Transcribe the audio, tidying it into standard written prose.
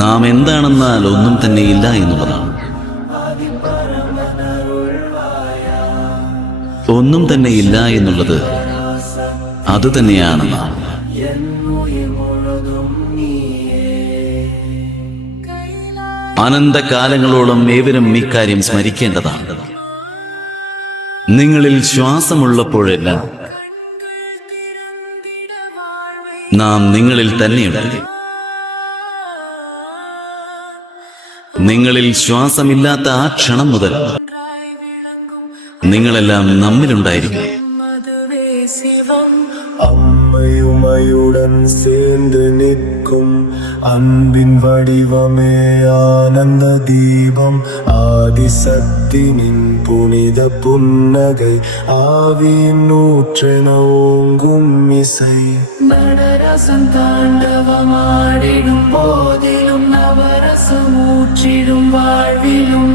നാം എന്താണെന്നാൽ ഒന്നും തന്നെയില്ല എന്നുള്ളതാണ്. ഒന്നും തന്നെയില്ല എന്നുള്ളത് അത് തന്നെയാണ് നാം. അനന്തകാലങ്ങളോളം ഏവരും ഇക്കാര്യം സ്മരിക്കേണ്ടതാണ്. നിങ്ങളിൽ ശ്വാസമുള്ളപ്പോഴെല്ലാം നാം നിങ്ങളിൽ തന്നെയുണ്ട്. നിങ്ങളിൽ ശ്വാസമില്ലാത്ത ആ ക്ഷണം മുതൽ നിങ്ങളെല്ലാം നമ്മിലുണ്ടായിരിക്കും. അമ്മയുമയുടൻ சேர்ந்து நிற்கும் அன்பின் வடிவமே ஆனந்த தீபம் ஆதிசக்தினின் புனித புன்னகை ஆவியின் ஊற்றென ஓங்கும் இசை நடரசம் தாண்டவமாடிடும் போதிலும் நவரசம் ஊற்றிடும் வாழ்விலும்